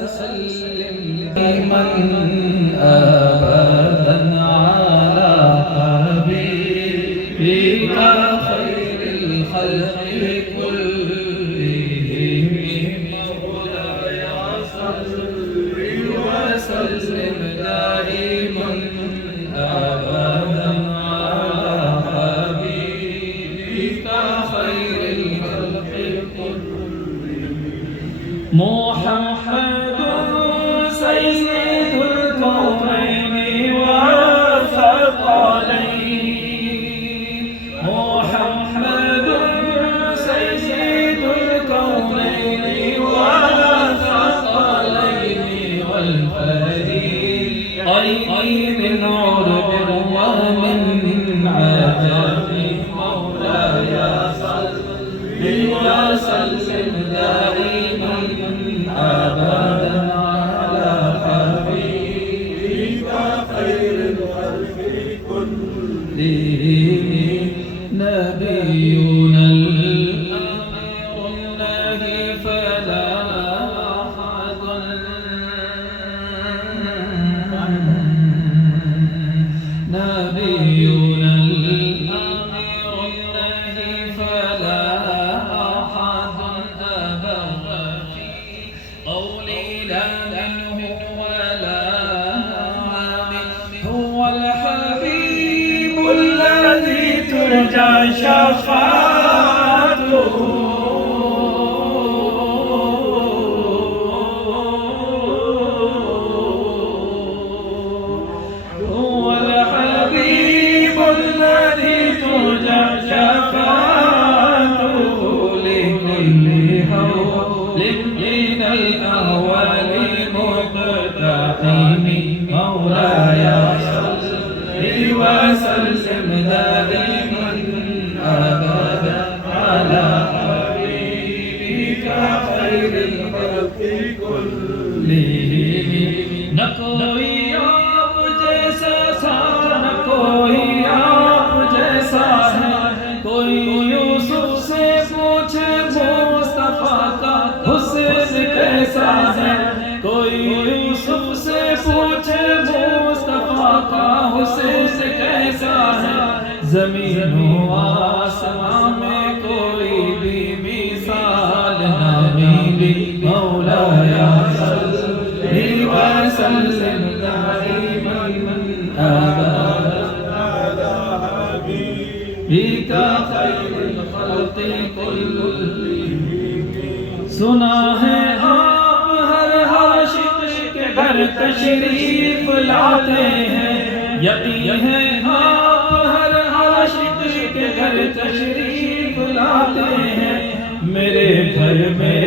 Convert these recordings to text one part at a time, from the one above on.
وسلم من أبدا على حبيبك خير الخلق كلهم مولاي صل وسلم دائما أبدا على حبيبك خير الخلق كلهم محمد سيد الكونين والثقلين محمد سيد الكونين والثقلين والفريقين من عرب ومن عجب مولاي صل وسلم دائما أبدا على حبيبك خير الخلق كلهم نبينا الأمير النهي فلا أحد نبينا الأمير النهي فلا قولي لا منه ولا عامل هو الحبيب الذي ترجى شفاعته هو الحبيب الذي ترجى شفاعته لكل هول من الأهوال مقتحم مولاي صل وسلم دائما أبدا على حبيبك خير الخلق كلهم نہ کوئی آپ جیسا تھا نہ کوئی آپ جیسا ہے کوئی یوسف سے پوچھے مصطفیٰ کا حسن کیسا ہے کوئی یوسف سے پوچھے مصطفیٰ کا حسن کیسا ہے زمین و آسمان میں کوئی بھی مثال نہ ملی مولاي صل وسلم دائما أبدا على حبيبك خير الخلق كلهم سنا ہے آپ ہر عاشق کے گھر تشریف لاتے ہیں یقین ہے آپ ہر عاشق کے گھر تشریف لاتے ہیں میرے گھر میں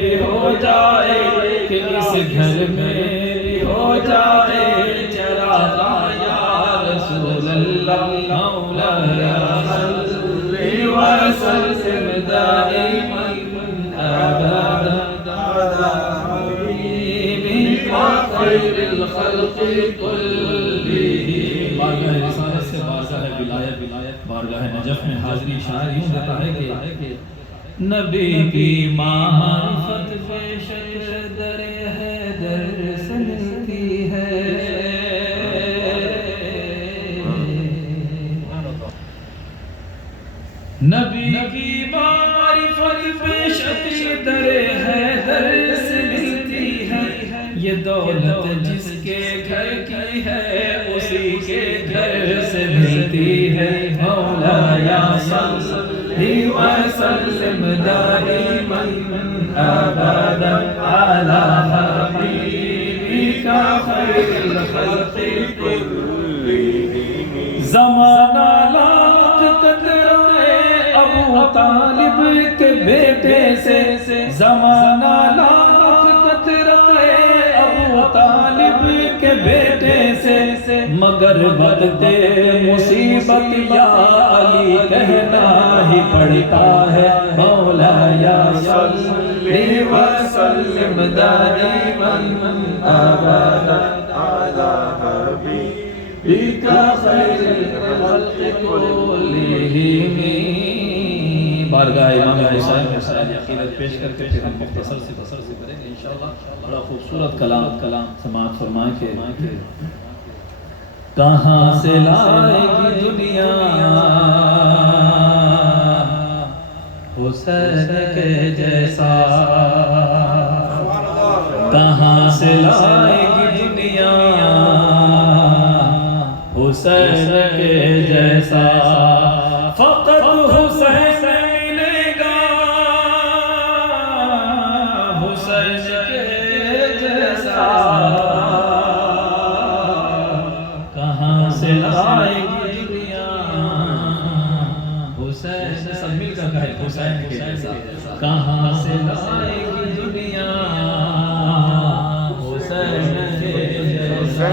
بھی ہو جائے کہ اس گھر میں بھی ہو جائے چراغ یا رسول اللہ مولاي صل وسلم دائما أبدا على حبيبك خير الخلق كلهم بارگاہ رسالت سے بارگاہ ولایت بارگاہ نجف میں حاضری شاعر یوں دیتا ہے کہ نبی کی معرفت بے شک در حیدر سے ملتی ہے نبی کی معرفت بے شک در حیدر سے ملتی ہے یہ دولت جس کے گھر کی ہے اسی کے گھر سے ملتی ہے مولاي صل وسلم دائما أبدا على حبيبك خير الخلق كلهم زمانہ لاکھ کترائے ابو طالب کے بیٹے سے زمانہ لاکھ کترائے ابو طالب کے بیٹے سے مگر وقت مصیبت یا علی کہنا ہی پڑتا ہے مولاي صل وسلم دائما أبدا على حبيبك خير الخلق كلهم بارگاہ امام حسین فضیلت پیش کر کے پھر ہم مختصر سے کریں گے انشاءاللہ. بڑا خوبصورت کلام سماعت فرمائیں کہ کہاں سے لائے گی دنیا حسین کے جیسا، کہاں سے لائے گی دنیا حسین کے جیسا، فقط حسین ملے گا حسین کے جیسا، کہاں سے لائے گی دنیا حسین، سب مل کر کہے حسین کے جیسا، کہاں سے لائے گی دنیا حسین کے جیسا،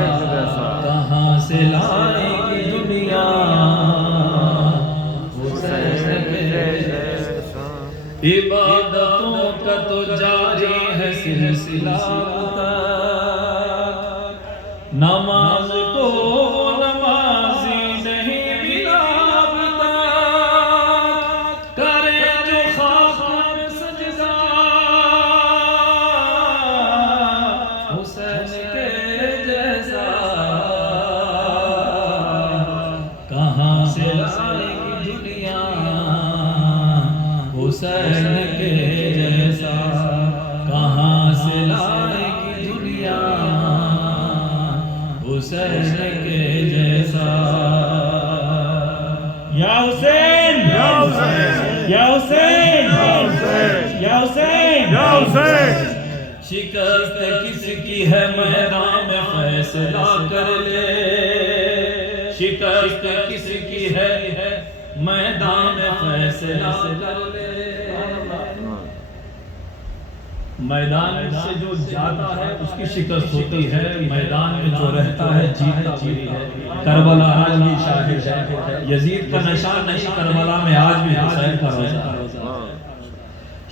کہاں سے لائے گی دنیا حسین کے جیسا. عبادتوں کا تو جاری ہے سلسلہ تک، نماز کو نمازی نہیں ملا اب تک، کرے جو خاک میں سجدہ حسین کے جیسا، کہاں سے لائے گی دنیا حسین کے جیسا، کہاں سے لائے گی دنیا حسین کے جیسا. یا حسین یا حسین یا حسین یا حسین یا حسین. شکست کس کی ہے میدان میں فیصلہ کر لے، شکست کس کی ہے میدان میں فیصلہ کر لے. میدان سے جو جاتا ہے اس کی شکست ہوتی ہے، میدان میں جو رہتا ہے جیتتا ہوئی ہے. کربلا آج بھی شاہد ہے، یزید کا نشان نہیں، کربلا میں آج بھی حسین کا روزہ ہے.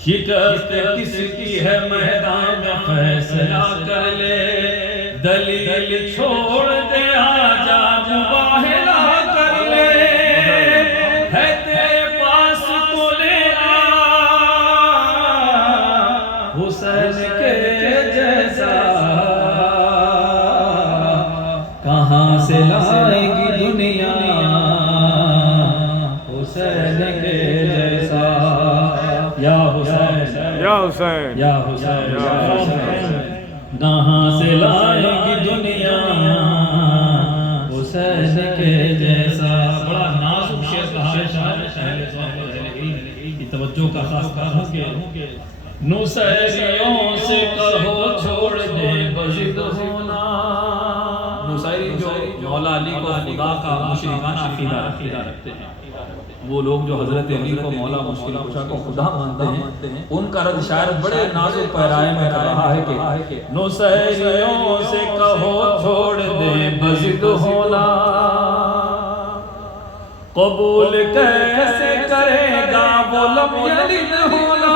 شکست کس کی ہے میدان میں فیصلہ کر لے، دلیل چھوڑ دے آجا مباہلہ کر لے، ہے تیرے پاس تو لے آ حسین کے جیسا، کہاں سے لائے گی دنیا حسین کے جیسا. یا حسین یا حسین یا حسین یا حسین، کہاں سے لائے گی دنیا حسین کے جیسا. بڑا نازک شعر کہا ہے شاعر کی توجہ کا خاص کار ہوں کہ نصیریوں سے کہو چھوڑ دے بزد ہونا. نصیری جو مولا علی کو خدا کا مشرکانہ عقیدہ رکھتے ہیں، وہ لوگ جو حضرت علی کو مولا مشکل کشا کو خدا مانتے ہیں، ان کا رد شاعر بڑے نازک پیرائے میں کر رہا ہے کہ نصیریوں سے کہو چھوڑ دے بزد ہونا، قبول کیسے کرے گا وہ لم یلد ہونا.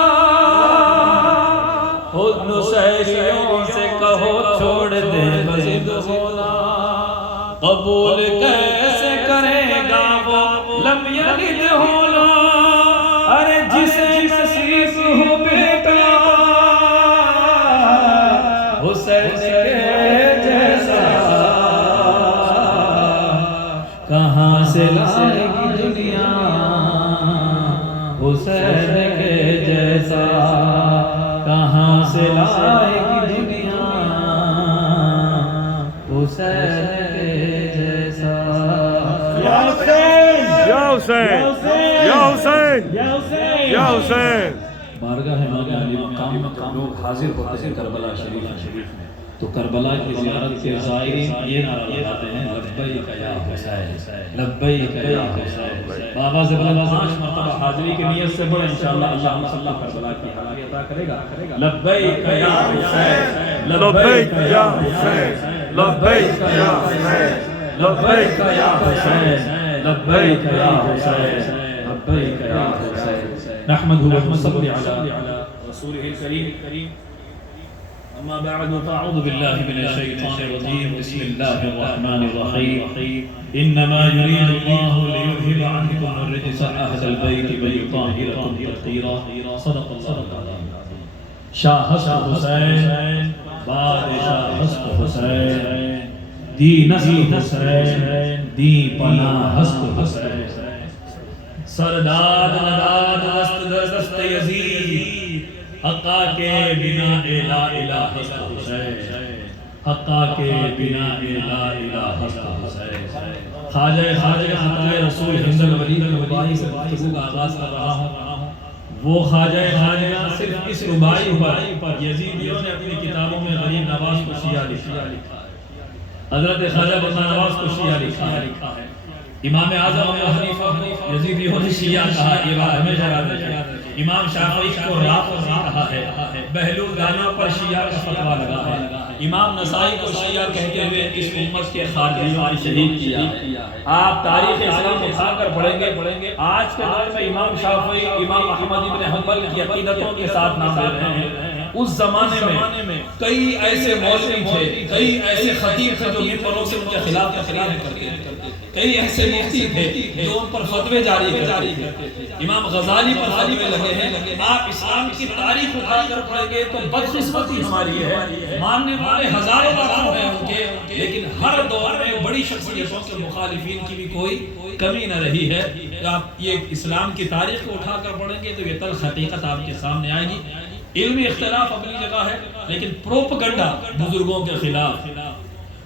نصیریوں سے کہو چھوڑ دے بزد ہونا، قبول کیسے کرے گا وہ لم یلد ہونا. ارے جسے نصیب ہو بیٹا حسین کے جیسا، کہاں سے لائے گی دنیا حسین کے جیسا، کہاں سے لائے گی دنیا حسین کے جیسا. یا حسین یا حسین یا حسین یا حسین. بارگاہ امام علی مقام میں لوگ حاضر ہوتے ہیں کربلا شریف میں، تو کربلا کی زیارت کے زائرین یہ نعرہ لگاتے ہیں لبیک یا حسین لبیک یا حسین. بابا سے بلند 5 مرتبہ حاضری کی نیت سے بڑے انشاءاللہ اللہ ہم صلی اللہ کربلا کی حاضری عطا کرے گا. لبیک یا حسین لبیک یا حسین لبیک یا حسین لبیک یا حسین لبیک یا حسین لبیک یا حسین. نحمده ونصلي على رسوله الكريم. أما بعد فأعوذ بالله من الشيطان الرجيم بسم الله الرحمن الرحيم إنما يريد الله ليذهب عنكم الرجس أهل البيت ويطهركم تطهيرا صدق الله العظيم. شاہ حسن حسین بادشاہ حسن حسین دی نسل حسین دی پناہ حسن حسین سرداد نداد دست یزید حقا کے بنا لا الہ حسن حسین حقا کے بنا لا الہ حسن حسین. خواجہ خطائے رسول ہند الولید الرباعی سے گفتگو کا آغاز کر رہا ہوں. وہ خواجہ خواجہ صرف اس رباعی پر یزیدیوں نے اپنی کتابوں میں غریب نواز کو شیعہ لکھا ہے. حضرت خواجہ بندہ نواز کو شیعہ لکھا ہے. امام اعظم ابو حنیفہ یزیدیوں نے شیعہ کہا. یہ بات ہمیشہ یاد رکھیں. امام شافعی کو رافضی کہا ہے. بہلول گانا پر شیعہ کا فتویٰ لگا ہے. امام نسائی کو شیعہ کہتے ہوئے اس امت کے خارجیوں نے شہید کیا ہے. آپ تاریخ اسلام اٹھا کر پڑھیں گے. آج کے دور میں امام شافعی امام احمد ابن حنبل کی عقیدتوں کے ساتھ نام لے رہے ہیں. اس زمانے میں کئی ایسے مولوی تھے, کئی ایسے خطیب تھے جو ممبروں سے ان کے خلاف تقریریں کرتے تھے. کئی ایسے مفتی تھے جو ان پر فتوے جاری کرتے تھے. امام غزالی پر فتوے لگے ہیں. آپ اسلام کی تاریخ اٹھا کر پڑھیں گے تو بدقسمتی ہماری ہے. ماننے والے ہزاروں لاکھوں ہیں ان کے, لیکن ہر دور میں بڑی شخصیتوں کے مخالفین کی بھی کوئی کمی نہ رہی ہے. آپ یہ اسلام کی تاریخ کو اٹھا کر پڑھیں گے تو یہ تلخ حقیقت آپ کے سامنے آئے گی. علمی اختلاف اپنی جگہ ہے, لیکن پروپگنڈا بزرگوں کے خلاف.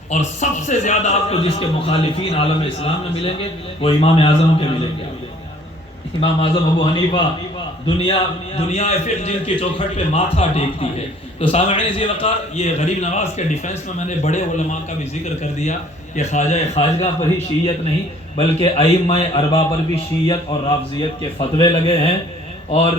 اور سب سے زیادہ آپ کو جس کے مخالفین عالم اسلام میں ملیں گے وہ امام اعظم کے ملیں گے. امام اعظم ابو حنیفہ دنیا فقہ جن کی چوکھٹ پہ ماتھا ٹیکتی ہے. تو سامعین ذی وقار, یہ غریب نواز کے ڈیفنس میں نے بڑے علماء کا بھی ذکر کر دیا کہ خواجہ خواجگاہ پر ہی شیعیت نہیں بلکہ ائمہ اربعہ پر بھی شیعیت اور رافضیت کے فتوے لگے ہیں. اور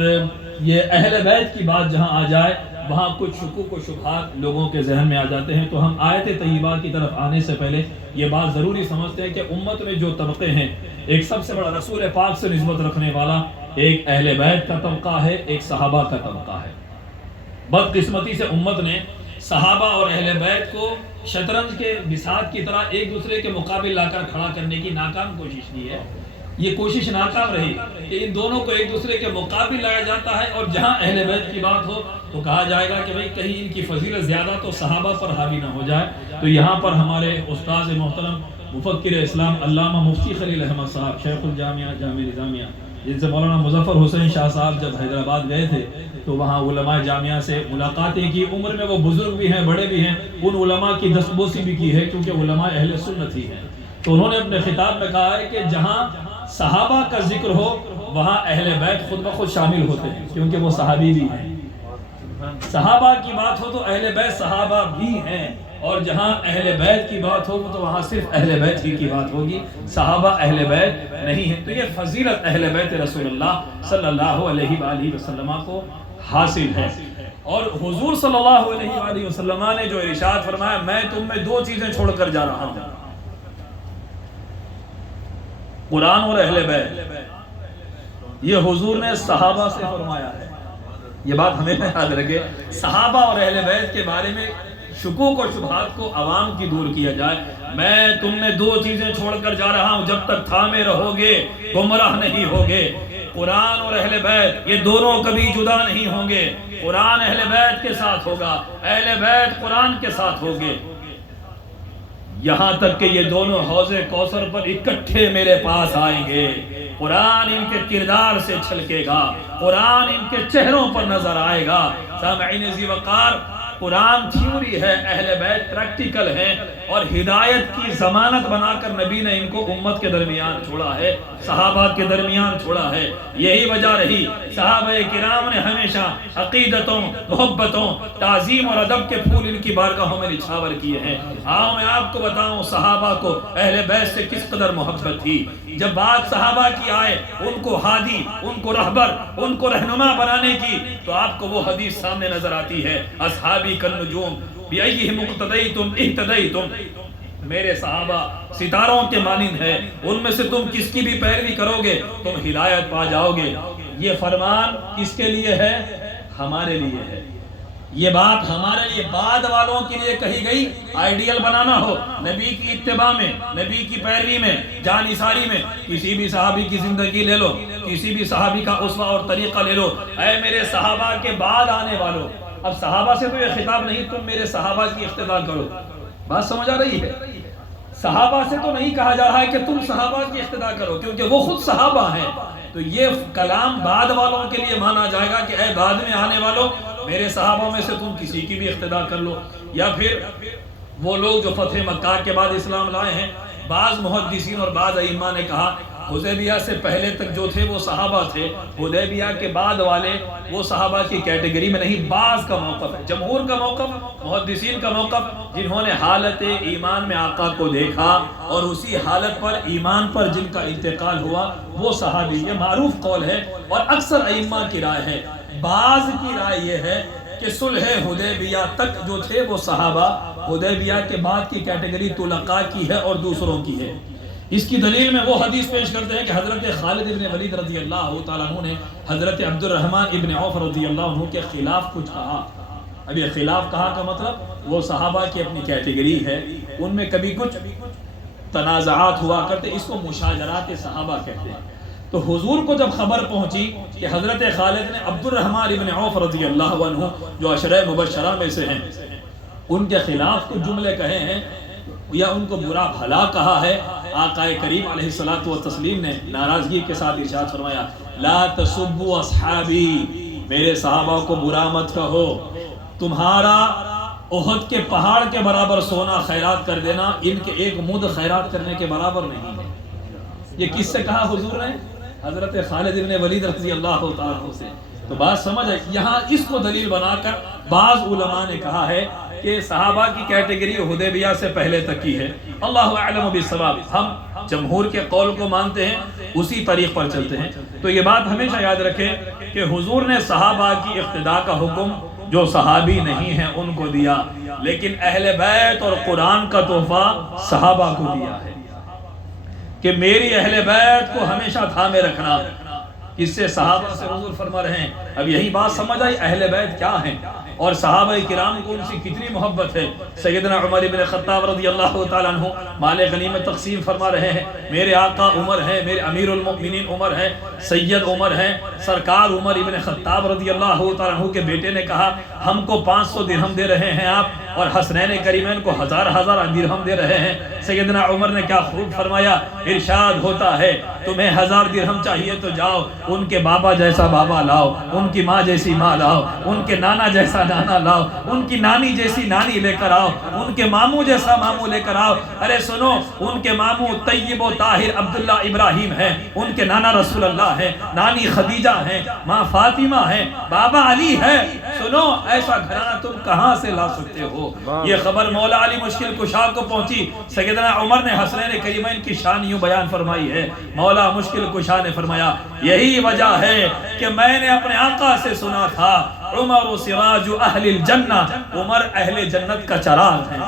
یہ اہل بیت کی بات جہاں آ جائے وہاں کچھ شکوک و شبہات لوگوں کے ذہن میں آ جاتے ہیں. تو ہم آیت طیبہ کی طرف آنے سے پہلے یہ بات ضروری سمجھتے ہیں کہ امت میں جو طبقے ہیں, ایک سب سے بڑا رسول پاک سے نسبت رکھنے والا ایک اہل بیت کا طبقہ ہے, ایک صحابہ کا طبقہ ہے. بدقسمتی سے امت نے صحابہ اور اہل بیت کو شطرنج کے بساط کی طرح ایک دوسرے کے مقابل لا کر کھڑا کرنے کی ناکام کوشش کی ہے. یہ کوشش ناکام رہی کہ ان دونوں کو ایک دوسرے کے مقابل لایا جاتا ہے, اور جہاں اہل بیت کی بات ہو تو کہا جائے گا کہ بھئی کہیں ان کی فضیلت زیادہ تو صحابہ پر حاوی نہ ہو جائے. تو یہاں پر ہمارے استاد محترم مفکر اسلام علامہ مفتی خلیل احمد صاحب شیخ الجامعہ جامعہ نظامیہ, جن سے مولانا مظفر حسین شاہ صاحب جب حیدرآباد گئے تھے تو وہاں علماء جامعہ سے ملاقاتیں کی. عمر میں وہ بزرگ بھی ہیں, بڑے بھی ہیں. ان علماء کی دستبوسی بھی کی ہے کیونکہ علماء اہل سنت ہی ہیں. تو انہوں نے اپنے خطاب میں کہا ہے کہ جہاں صحابہ کا ذکر ہو وہاں اہل بیت خود بخود شامل ہوتے ہیں کیونکہ وہ صحابی بھی ہیں. صحابہ کی بات ہو تو اہل بیت صحابہ بھی ہیں, اور جہاں اہل بیت کی بات ہو تو وہاں صرف اہل بیت ہی کی بات ہوگی, صحابہ اہل بیت نہیں ہیں. تو یہ فضیلت اہل بیت رسول اللہ صلی اللہ علیہ وآلہ وسلم کو حاصل ہے. اور حضور صلی اللہ علیہ وآلہ وسلم نے جو ارشاد فرمایا, میں تم میں دو چیزیں چھوڑ کر جا رہا ہوں, قرآن اور اہل بیت. یہ حضور نے صحابہ سے فرمایا ہے. یہ بات ہمیں یاد رکھے, صحابہ اور اہل بیت کے بارے میں شکوک و شبہات کو عوام کی دور کیا جائے. میں تم میں دو چیزیں چھوڑ کر جا رہا ہوں, جب تک تھامے رہو گے گمراہ نہیں ہوگے. قرآن اور اہل بیت یہ دونوں کبھی جدا نہیں ہوں گے. قرآن اہل بیت کے ساتھ ہوگا, اہل بیت قرآن کے ساتھ ہوگے, یہاں تک کہ یہ دونوں حوض کوثر پر اکٹھے میرے پاس آئیں گے. قرآن ان کے کردار سے چھلکے گا, قرآن ان کے چہروں پر نظر آئے گا. سامعین ذی وقار, قرآن تھیوری ہے, اہل بیت پریکٹیکل ہے, اور ہدایت کی ضمانت بنا کر نبی نے ان کو امت کے درمیان چھوڑا ہے, صحابہ کے درمیان چھوڑا ہے. یہی وجہ رہی صحابہ کرام نے ہمیشہ عقیدتوں, محبتوں, تعظیم اور ادب کے پھول ان کی بارگاہوں میں نچھاور کیے ہیں. آؤ میں آپ کو بتاؤں صحابہ کو اہل بیت سے کس قدر محبت تھی. جب بات صحابہ کی آئے, ان کو ہادی, ان کو رہبر, ان کو رہنما بنانے کی, تو آپ کو وہ حدیث سامنے نظر آتی ہے, اصحابی کالنجوم بِأَيِّهِمْ اقْتَدَيْتُمْ اِهْتَدَيْتُمْ. میرے صحابہ ستاروں کے مانند ہے, ان میں سے تم کس کی بھی پیروی کرو گے تم ہدایت پا جاؤ گے. یہ فرمان کس کے لیے ہے؟ ہمارے لیے ہے. یہ بات ہمارے لیے بعد والوں کے لیے کہی گئی، آئیڈیل بنانا ہو نبی کی اتباع میں، نبی کی پیروی میں، جان نثاری میں، کسی بھی صحابی کی زندگی لے لو، کسی بھی صحابی کا اسوہ اور طریقہ لے لو، اے میرے صحابہ کے بعد آنے والوں، اب صحابہ سے تو یہ خطاب نہیں تم میرے صحابہ کی اقتداء کرو، بات سمجھ آ رہی ہے؟ صحابہ سے تو نہیں کہا جا رہا ہے کہ تم صحابہ کی اقتداء کرو، کیونکہ وہ خود صحابہ ہیں، تو یہ کلام بعد والوں کے لیے مانا جائے گا کہ اے بعد میں آنے والوں، میرے صحابوں میں سے تم کسی کی بھی اقتداء کر لو۔ یا پھر وہ لوگ جو فتح مکہ کے بعد اسلام لائے ہیں، بعض محدثین اور بعض ائمہ نے کہا حدیبیہ سے پہلے تک جو تھے وہ صحابہ تھے، حدیبیہ کے بعد والے وہ صحابہ کی کیٹیگری میں نہیں۔ بعض کا موقف ہے، جمہور کا موقف، محدثین کا موقف، جنہوں نے حالت ایمان میں آقا کو دیکھا اور اسی حالت پر ایمان پر جن کا انتقال ہوا وہ صحابی، یہ معروف قول ہے اور اکثر ائمہ کی رائے ہے۔ بعض کی رائے یہ ہے کہ صلح حدیبیہ تک جو تھے وہ صحابہ، حدیبیہ کے بعد کی کیٹیگری طلقاء کی ہے اور دوسروں کی ہے۔ اس کی دلیل میں وہ حدیث پیش کرتے ہیں کہ حضرت خالد ابن ولید رضی اللہ تعالیٰ عنہ نے حضرت عبد الرحمن ابن عوف رضی اللہ عنہ کے خلاف کچھ کہا۔ اب یہ خلاف کہا کا مطلب وہ صحابہ کی اپنی کیٹیگری ہے، ان میں کبھی کچھ تنازعات ہوا کرتے، اس کو مشاجرات صحابہ کہتے ہیں۔ تو حضور کو جب خبر پہنچی کہ حضرت خالد نے عبد الرحمن ابن عوف رضی اللہ عنہ جو عشرہ مبشرہ میں سے ہیں ان کے خلاف کچھ جملے کہے ہیں یا ان کو برا بھلا کہا ہے، آقا کریم علیہ الصلوۃ والتسلیم نے ناراضگی کے ساتھ ارشاد فرمایا لا تسبوا اصحابی، میرے صحابہ کو برا مت کہو، تمہارا احد کے پہاڑ کے برابر سونا خیرات کر دینا ان کے ایک مد خیرات کرنے کے برابر نہیں ہے۔ یہ کس سے کہا حضور نے؟ حضرت خالد ابن ولید رضی اللہ تعالیٰ عنہ سے۔ تو بات سمجھ ہے، یہاں اس کو دلیل بنا کر بعض علماء نے کہا ہے کہ صحابہ کی کیٹیگری حدیبیہ سے پہلے تک کی ہے۔ اللہ اعلم بالصواب، ہم جمہور کے قول کو مانتے ہیں، اسی طریق پر چلتے ہیں۔ تو یہ بات ہمیشہ یاد رکھیں کہ حضور نے صحابہ کی اقتداء کا حکم جو صحابی نہیں ہیں ان کو دیا، لیکن اہل بیت اور قرآن کا تحفہ صحابہ کو دیا ہے کہ میری اہل بیت کو ہمیشہ تھامے رکھنا۔ کس سے؟ صحابہ سے حضور فرما رہے ہیں۔ اب یہی بات سمجھ آئی اہل بیت کیا ہیں اور صحابہ کرام کو ان سے کتنی محبت ہے۔ سیدنا عمر بن خطاب رضی اللہ تعالیٰ عنہ مال غنیمت تقسیم فرما رہے ہیں، میرے آقا عمر ہیں، میرے امیر المؤمنین عمر ہیں، سید عمر ہیں، سرکار عمر ابن خطاب رضی اللہ تعالیٰ عنہ کے بیٹے نے کہا ہم کو 500 درہم دے رہے ہیں آپ، اور حسنین کریمین کو ہزار درہم دے رہے ہیں۔ سیدنا عمر نے کیا خوب فرمایا، ارشاد ہوتا ہے تمہیں 1000 درہم چاہیے تو جاؤ ان کے بابا جیسا بابا لاؤ، ان کی ماں جیسی ماں لاؤ، ان کے نانا جیسا نانا لاؤ، ان کی نانی جیسی نانی لے کر آؤ، ان کے ماموں جیسا ماموں لے کر آؤ۔ ارے سنو، ان کے ماموں طیب و طاہر عبداللہ ابراہیم ہیں، ان کے نانا رسول اللہ ہیں، نانی خدیجہ ہیں، ماں فاطمہ ہیں، بابا علی ہے۔ سنو، ایسا گھرانہ تم کہاں سے لا سکتے ہو؟ یہ خبر مولا علی مشکل کشا کو پہنچی۔ سیدنا عمر نے حسنین کریمین کی شان یوں بیان فرمائی ہے، مولا مشکل کشا نے فرمایا یہی وجہ ہے کہ میں نے اپنے آقا سے سنا تھا عمر سراج اہل الجنہ، عمر اہل جنت کا چراغ ہے۔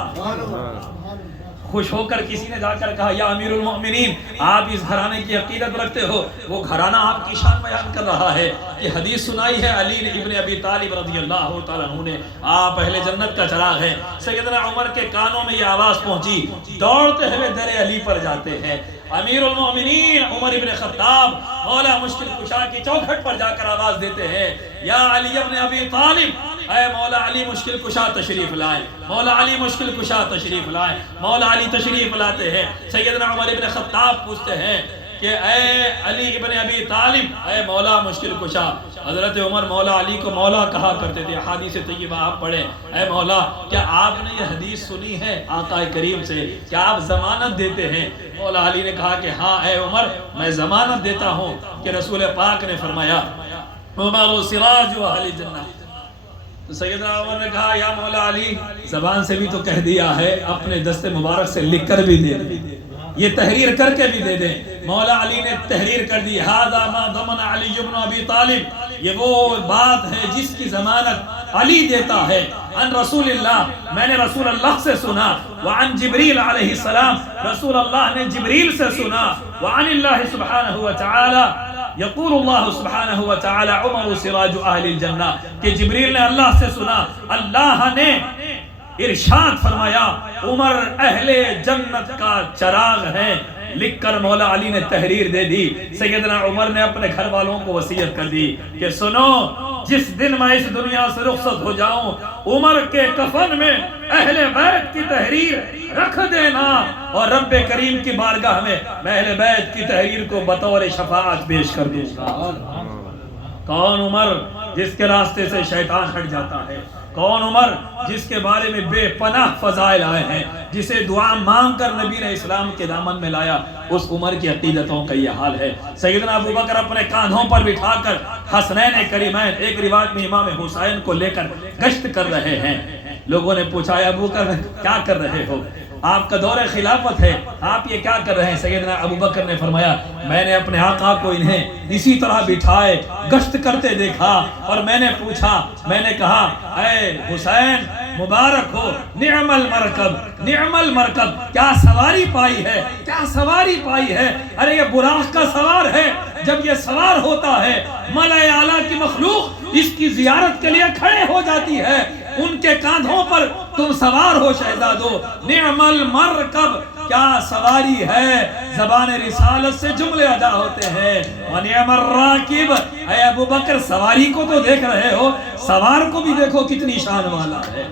خوش ہو کر کسی نے جا کر کہا یا امیر المؤمنین آپ اس گھرانے کی عقیدت رکھتے ہو، وہ گھرانہ آپ کی شان بیان کر رہا ہے۔ یہ حدیث سنائی ہے علی ابن ابی طالب رضی اللہ تعالیٰ عنہ نے، آپ اہل جنت کا چراغ ہے۔ سیدنا عمر کے کانوں میں یہ آواز پہنچی، دوڑتے ہوئے در علی پر جاتے ہیں۔ امیر المؤمنین عمر ابن خطاب مولا مشکل کشا کی چوکھٹ پر جا کر آواز دیتے ہیں یا علی ابن ابی طالب، اے مولا علی مشکل کشا تشریف لائے، مولا علی مشکل کشا تشریف لائے، مولا علی تشریف لاتے ہیں۔ سیدنا عمر ابن خطاب پوچھتے ہیں کہ اے علی ابن ابی طالب، اے مولا مشکل کشا۔ حضرت عمر مولا علی کو مولا کہا کرتے تھے، حدیث طیبہ آپ پڑھیں، اے مولا کیا آپ نے یہ حدیث سنی ہے آقا کریم سے، کیا آپ ضمانت دیتے ہیں؟ مولا علی نے کہا کہ ہاں اے عمر میں ضمانت دیتا ہوں کہ رسول پاک نے فرمایا عمر سراج اہل جنہ۔ تو سیدنا عمر نے کہا یا مولا علی زبان سے بھی تو کہہ دیا ہے، اپنے دست مبارک سے لکھ کر بھی دے دیں، یہ تحریر کر کے بھی دے دیں۔ مولا علی نے تحریر کر دی، ھذا ما ضمن علی بن ابی طالب، یہ وہ بات ہے جس کی ضمانت علی دیتا ہے۔ عن رسول اللہ، میں نے رسول اللہ سے سنا، وعن جبریل علیہ السلام، رسول اللہ نے جبریل سے سنا، وعن اللہ سبحانہ وتعالی، یقول اللہ سبحانہ وتعالی عمر سراج اہل الجنہ کہ جبریل نے اللہ سے سنا اللہ نے ارشاد فرمایا عمر اہل جنت کا چراغ ہے، لکھ کر مولا علی نے تحریر دے دی۔ سیدنا عمر نے اپنے گھر والوں کو وصیت کر دی کہ سنو جس دن میں اس دنیا سے رخصت ہو جاؤں عمر کے کفن میں اہل بیت کی تحریر رکھ دینا، اور رب کریم کی بارگاہ میں اہل بیت کی تحریر کو بطور شفاعت پیش کر دوں گا۔ کون عمر جس کے راستے سے شیطان ہٹ جاتا ہے، کون عمر جس کے بارے میں بے پناہ فضائل آئے ہیں، جسے دعا مانگ کر نبی نے اسلام کے دامن میں لایا، اس عمر کی عقیدتوں کا یہ حال ہے۔ سیدنا ابو بکر اپنے کاندھوں پر بٹھا کر حسنین کریمین، ایک روایت میں امام حسین کو لے کر گشت کر رہے ہیں۔ لوگوں نے پوچھا ابو بکر کیا کر رہے ہو، آپ کا دور خلافت ہے، آپ یہ کیا کر رہے ہیں؟ سیدنا ابو بکر نے فرمایا میں نے اپنے آقا کو انہیں اسی طرح بٹھائے گشت کرتے دیکھا، اور میں نے پوچھا، میں نے کہا اے حسین مبارک ہو، نعم المرکب نعم المرکب، کیا سواری پائی ہے، کیا سواری پائی ہے، ارے یہ براق کا سوار ہے، جب یہ سوار ہوتا ہے ملائے اعلیٰ کی مخلوق اس کی زیارت کے لیے کھڑے ہو جاتی ہے، ان کے کاندھوں پر تم سوار ہو شہزادو، نعم المرکب، کیا سواری ہے، زبان رسالت سے جملے ادا ہوتے ہیں، ونعم الراکب، اے ابو بکر سواری کو تو دیکھ رہے ہو، سوار کو بھی دیکھو کتنی شان والا ہے،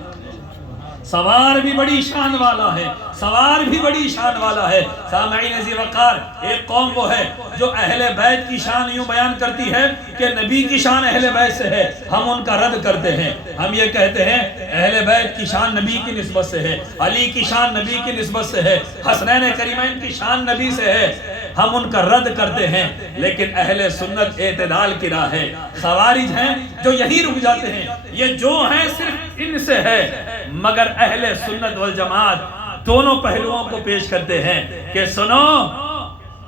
سوار بھی بڑی شان والا ہے، سوار بھی بڑی شان والا ہے۔ سامعین عزیز وقار، ایک قوم وہ ہے جو اہل بیت کی شان یوں بیان کرتی ہے کہ نبی کی شان اہل بیت سے ہے، ہم ان کا رد کرتے ہیں، ہم یہ کہتے ہیں اہل بیت کی شان نبی کی نسبت سے ہے، علی کی شان نبی کی نسبت سے ہے، حسنین کریمین کی شان نبی سے ہے، ہم ان کا رد کرتے ہیں۔ لیکن اہل سنت اعتدال کی راہ ہے، خوارج ہیں جو یہی رک جاتے ہیں، یہ جو ہیں صرف ان سے ہے، مگر اہل سنت والجماعت دونوں پہلوؤں کو پیش کرتے ہیں کہ سنو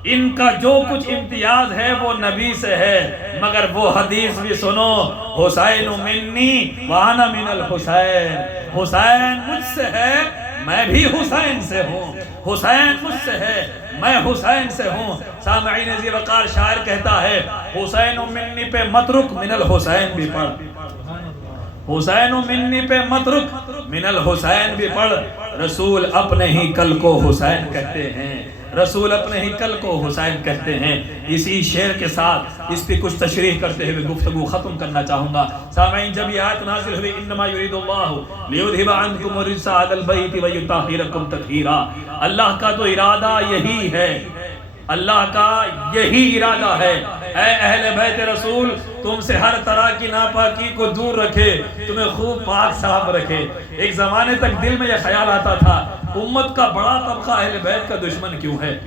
ان کا جو کچھ امتیاز ہے وہ نبی سے ہے، مگر وہ حدیث بھی سنو، حسین منی وانا من الحسین، حسین مجھ سے ہے میں بھی حسین سے ہوں، حسین مجھ سے ہے میں حسین سے ہوں۔ سامعین عزیز وقار، شاعر کہتا ہے حسین منی پہ مت رک من الحسین بھی پڑھ، حسین منی پہ مت رک من الحسین بھی پڑھ، رسول اپنے ہی کل کو حسین کہتے ہیں، رسول اپنے ہی کل کو حسین کہتے ہیں۔ اسی شعر کے ساتھ اس پہ کچھ تشریح کرتے ہوئے گفتگو ختم کرنا چاہوں گا۔ سامعین، جب یہ آیت نازل ہوئی انما یرید اللہ لیذھب عنکم الرجس اہل البیت ویطہرکم تطہیرا، اللہ کا تو ارادہ یہی ہے، اللہ کا یہی ارادہ ہے، اے اہل بیت رسول تم سے ہر طرح کی ناپاکی کو دور رکھے، تمہیں خوب پاک صاف رکھے۔ ایک زمانے تک دل میں یہ خیال آتا تھا امت کا بڑا طبقہ اہل بیت کا دشمن کیوں ہے،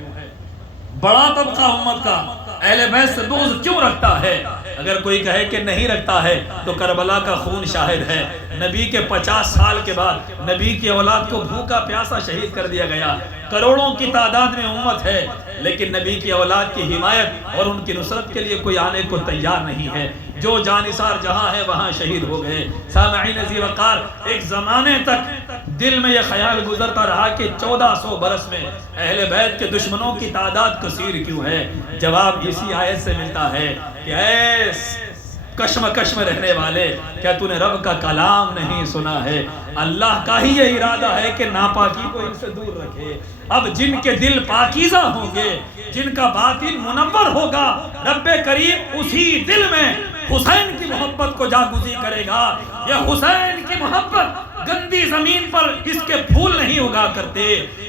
بڑا طبقہ امت کا اہل بیت سے بغض کیوں رکھتا ہے؟ اگر کوئی کہے کہ نہیں رکھتا ہے تو کربلا کا خون شاہد ہے، نبی کے 50 سال کے بعد نبی کی اولاد کو بھوکا پیاسا شہید کر دیا گیا، کروڑوں کی تعداد میں امت ہے، لیکن نبی کی اولاد کی حمایت اور ان کی نصرت کے لیے کوئی آنے کو تیار نہیں ہے، جو جانثار جہاں ہے وہاں شہید ہو گئے۔ سامعین عزیز وقار، ایک زمانے تک دل میں یہ خیال گزرتا رہا کہ 1400 برس میں اہل بیت کے دشمنوں کی تعداد کثیر کیوں ہے؟ جواب اسی آیت سے ملتا ہے کہ اے کشم میں رہنے والے، کیا تو نے رب کا کلام نہیں سنا ہے؟ اللہ کا ہی یہ ارادہ ہے کہ ناپاکی کو ان سے دور رکھے۔ اب جن کے دل پاکیزہ ہوں گے، جن کا باطن منور ہوگا، رب کریم اسی دل میں حسین کی محبت کو جاگزی کرے گا۔ یہ حسین کی محبت گندی زمین پر اس کے پھول نہیں اگا کرتے،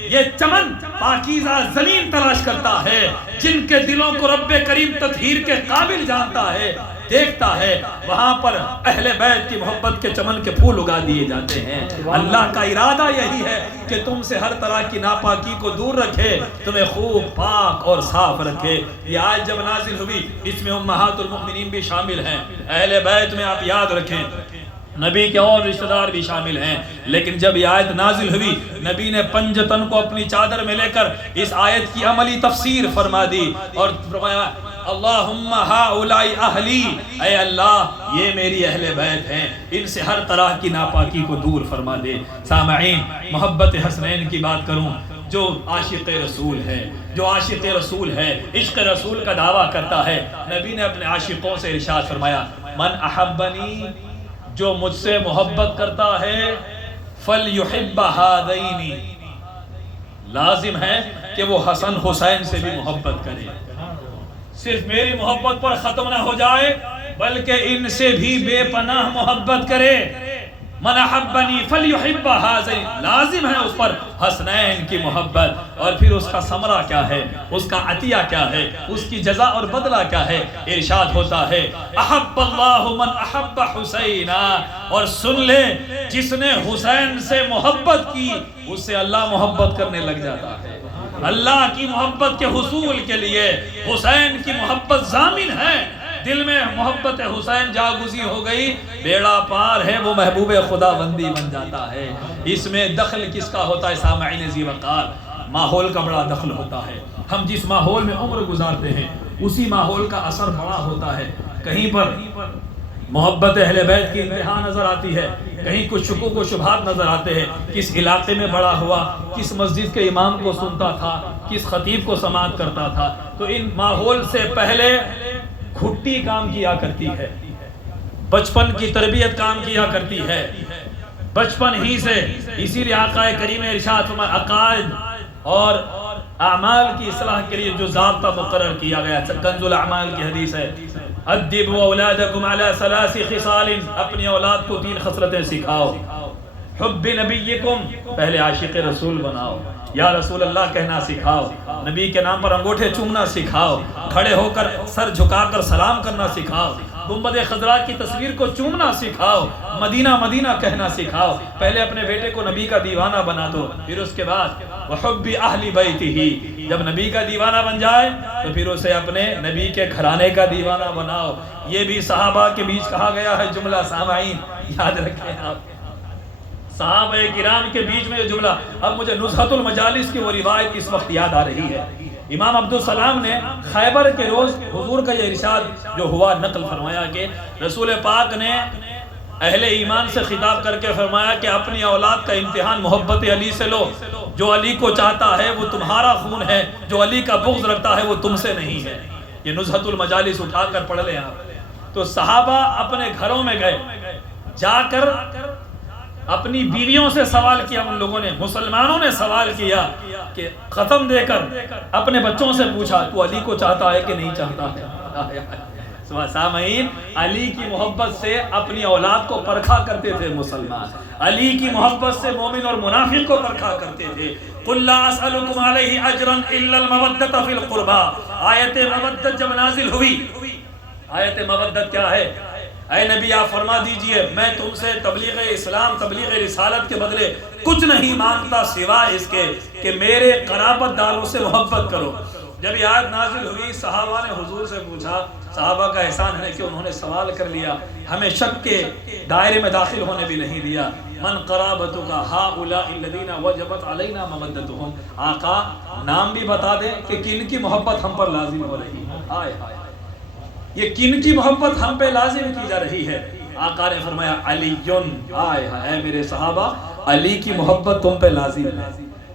یہ چمن پاکیزہ زمین تلاش کرتا ہے، جن کے دلوں کو رب کریم تطہیر کے قابل جانتا ہے، دیکھتا ہے، وہاں پر اہل بیت کی محبت کے چمن کے پھول اگا دیے جاتے ہیں۔ اللہ کا ارادہ یہی ہے کہ تم سے ہر طرح کی ناپاکی کو دور رکھے، تمہیں خوب پاک اور صاف رکھے۔ یہ آیت جب نازل ہوئی اس میں امہات المؤمنین بھی شامل ہیں، اہل بیت میں آپ یاد رکھیں نبی کے اور رشتہ دار بھی شامل ہیں، لیکن جب یہ آیت نازل ہوئی نبی نے پنجتن کو اپنی چادر میں لے کر اس آیت کی عملی تفسیر فرما دی اور فرمایا اللہم ہؤلاء اہلی، اے اللہ یہ میری اہل بیت ہیں، ان سے ہر طرح کی ناپاکی کو دور فرما دے۔ سامعین، محبت حسنین کی بات کروں، جو عاشق رسول ہے، جو عاشق رسول ہے، عشق رسول کا دعویٰ کرتا ہے، نبی نے اپنے عاشقوں سے ارشاد فرمایا من احبنی، جو مجھ سے محبت کرتا ہے، فلیحب ہذین، لازم ہے کہ وہ حسن حسین سے بھی محبت کرے، صرف میری محبت پر ختم نہ ہو جائے بلکہ ان سے بھی بے پناہ محبت کرے۔ من احبنی فلیحب ہذین، لازم ہے اس پر حسنین کی محبت۔ اور پھر اس کا ثمرہ کیا ہے، اس کا عطیہ کیا ہے، اس کی جزا اور بدلہ کیا ہے؟ ارشاد ہوتا ہے احب اللہ من احب حسینا، اور سن لے جس نے حسین سے محبت کی اس سے اللہ محبت کرنے لگ جاتا ہے۔ اللہ کی محبت کے حصول کے لیے حسین کی محبت ضامن ہے۔ دل میں محبت حسین جاگزی ہو گئی، بیڑا پار ہے، وہ محبوب خدا بندی بن جاتا ہے۔ اس میں دخل کس کا ہوتا ہے سامعین ذی وقار؟ ماحول کا بڑا دخل ہوتا ہے۔ ہم جس ماحول میں عمر گزارتے ہیں اسی ماحول کا اثر بڑا ہوتا ہے۔ کہیں پر محبت اہل بیت کی انتہا نظر آتی ہے، کہیں کچھ شکوک و شبہات نظر آتے ہیں، کس علاقے میں بڑا ہوا، کس مسجد کے امام کو سنتا تھا، کس خطیب کو سماعت کرتا تھا۔ تو ان ماحول سے پہلے گھٹی کام کیا کرتی ہے، بچپن کی تربیت کام کیا کرتی ہے، بچپن ہی سے۔ اسی لیے آقا کریم ارشاد فرمایا عقائد اور اعمال کی اصلاح کے لیے جو ضابطہ مقرر کیا گیا، کنز الاعمال کی حدیث ہے ادبوا اولادکم علی ثلاث خصال، اپنی اولاد کو 3 خصلتیں سکھاؤ۔ حب نبیکم، پہلے عاشق رسول بناؤ، یا رسول اللہ کہنا سکھاؤ، نبی کے نام پر انگوٹھے چومنا سکھاؤ، کھڑے ہو کر سر جھکا کر سلام کرنا سکھاؤ، گنبد خضراء کی تصویر کو چومنا سکھاؤ، مدینہ مدینہ کہنا سکھاؤ۔ پہلے اپنے بیٹے کو نبی کا دیوانہ بنا دو، پھر اس کے بعد وحب اہل بیتہ، جب نبی کا دیوانہ بن جائے تو پھر اسے اپنے نبی کے گھرانے کا دیوانہ بناؤ۔ یہ بھی صحابہ کے بیچ کہا گیا ہے جملہ، سامعین یاد رکھیں آپ، صحابہ کرام کے بیچ میں یہ جملہ۔ اب مجھے نزہۃ المجالس کی وہ روایت اس وقت یاد آ رہی ہے۔ امام عبدالسلام نے خیبر کے روز حضور کا یہ ارشاد جو ہوا نقل فرمایا کہ رسول پاک نے اہل ایمان سے خطاب کر کے فرمایا کہ اپنی اولاد کا امتحان محبت علی سے لو، جو علی کو چاہتا ہے وہ تمہارا خون ہے، جو علی کا بغض رکھتا ہے وہ تم سے نہیں ہے۔ یہ نزہۃ المجالس اٹھا کر پڑھ لیں آپ۔ تو صحابہ اپنے گھروں میں گئے، جا کر اپنی بیویوں سے سوال کیا، ان لوگوں نے، مسلمانوں نے سوال کیا کہ ختم دے کر اپنے بچوں سے پوچھا تو علی کو چاہتا ہے کہ نہیں چاہتا ہے؟ سامعین، علی کی محبت سے اپنی اولاد کو پرکھا کرتے تھے مسلمان، علی کی محبت سے مومن اور منافق کو پرکھا کرتے تھے۔ قُلْ لَا أَسْأَلُكُمْ عَلَيْهِ أَجْرًا إِلَّا الْمَوَدَّةَ فِي الْقُرْبَى، آیت مودت جب نازل ہوئی، آیت مودت کیا ہے؟ اے نبی آپ فرما دیجئے میں تم سے تبلیغ اسلام، تبلیغ رسالت کے بدلے کچھ نہیں مانگتا سوائے اس کے کہ میرے قرابت داروں سے محبت کرو۔ جب یہ آیت نازل ہوئی صحابہ نے حضور سے پوچھا، صحابہ کا احسان ہے کہ انہوں نے سوال کر لیا، ہمیں شک کے دائرے میں داخل ہونے بھی نہیں دیا۔ من قرابتک ہؤلاء الذین وجبت علینا مودتہم، آقا نام بھی بتا دیں کہ کن کی محبت ہم پر لازم ہو رہی ہے، ہائے ہائے یہ کن کی محبت ہم پہ لازم کی جا رہی ہے؟ آقا نے فرمایا علی، آئے اے میرے صحابہ علی کی محبت تم پہ لازم ہے،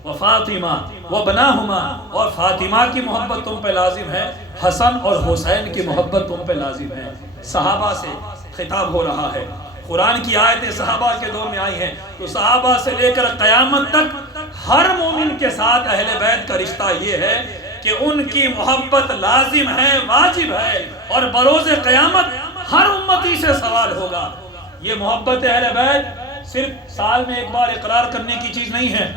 وفاطمہ وبناہما، اور فاطمہ کی محبت تم پہ لازم ہے، حسن اور حسین کی محبت تم پہ لازم ہے۔ صحابہ سے خطاب ہو رہا ہے، قرآن کی آیتیں صحابہ کے دور میں آئی ہیں، تو صحابہ سے لے کر قیامت تک ہر مومن کے ساتھ اہل بیت کا رشتہ یہ ہے کہ ان کی محبت لازم ہے، واجب ہے، اور بروز قیامت ہر امتی سے سوال ہوگا۔ یہ محبت اہل بیت صرف سال میں ایک بار اقرار کرنے کی چیز نہیں ہے۔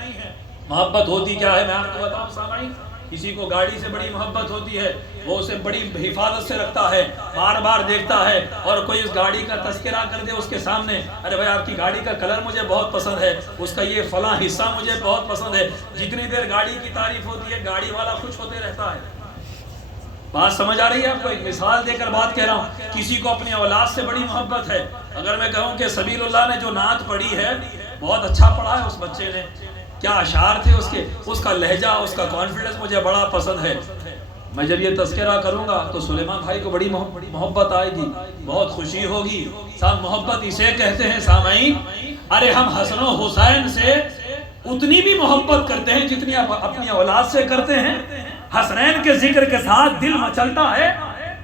محبت ہوتی کیا ہے میں آپ کو بتاؤں سامعین، کسی کو گاڑی سے بڑی محبت ہوتی ہے، وہ اسے بڑی حفاظت سے رکھتا ہے، بار بار دیکھتا ہے، اور کوئی اس گاڑی کا تذکرہ کر دے اس کے سامنے، ارے بھائی آپ کی گاڑی کا کلر مجھے بہت پسند ہے، اس کا یہ فلاں حصہ مجھے بہت پسند ہے، جتنی دیر گاڑی کی تعریف ہوتی ہے گاڑی والا خوش ہوتے رہتا ہے۔ بات سمجھ آ رہی ہے آپ کو؟ ایک مثال دے کر بات کہہ رہا ہوں۔ کسی کو اپنی اولاد سے بڑی محبت ہے، اگر میں کہوں کہ سبیل اللہ نے جو نعت پڑھی ہے بہت اچھا پڑھا ہے اس بچے نے، کیا اشعار تھے اس کے، اس کا لہجہ، اس کا کانفیڈنس مجھے بڑا پسند ہے، میں جب یہ تذکرہ کروں گا تو سلیمان بھائی کو بڑی محبت آئے گی، بہت خوشی ہوگی۔ صاحب محبت اسے کہتے ہیں سامعین، ارے ہم حسن و حسین سے اتنی بھی محبت کرتے ہیں جتنی آپ اپنی اولاد سے کرتے ہیں. حسنین کے ذکر کے ساتھ دل مچلتا ہے,